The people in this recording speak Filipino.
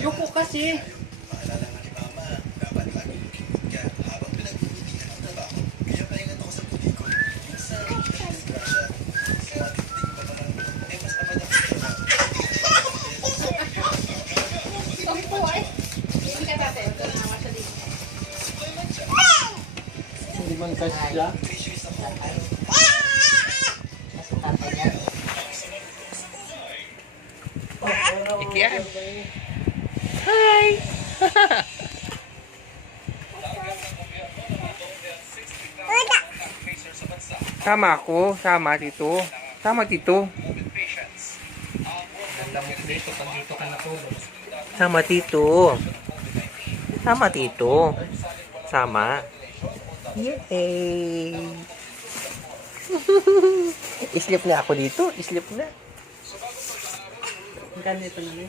Yuko kasi. Hindi man kasi siya. Ikian. Hi! Sama ako. Sama dito. Sama dito. Dito, pag dito ka natulog. Sama dito. Sama dito. Sama. Yay! Islip na ako dito. Islip na. Ganito na.